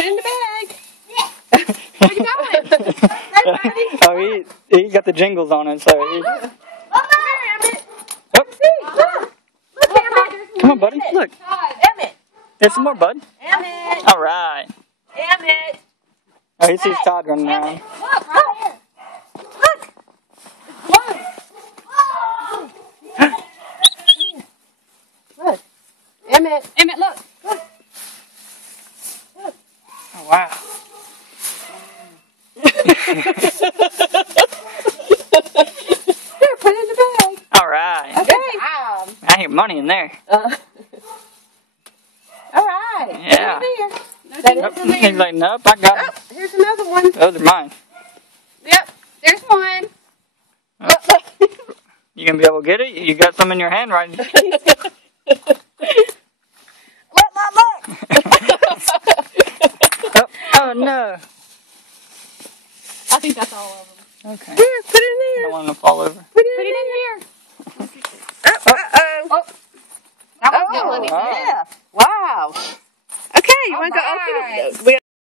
Put it in the bag. Where you going? Oh, he got the jingles on it, so he... Oh. Come on, buddy. Look. Emmett. There's some more, bud. Emmett. All right. Emmett. Oh, he sees Todd running around. Look, right here. Look. Look. Emmett. Emmett, look. Look. Oh, wow. Here, put it in the bag. All right. Okay. I hear money in there. All right. Yeah. Put it in there. Nope. He's like, nope, I got it. Here's another one. Those are mine. Yep. There's one. Oh. You gonna be able to get it? You got some in your hand, right? Look. Oh, no. I think that's all of them. Okay. Here, put it in I there. don't want them to fall over. Put it in here. Uh-oh. That was good money. Wow. Yeah. Wow. Okay, you want to go open it?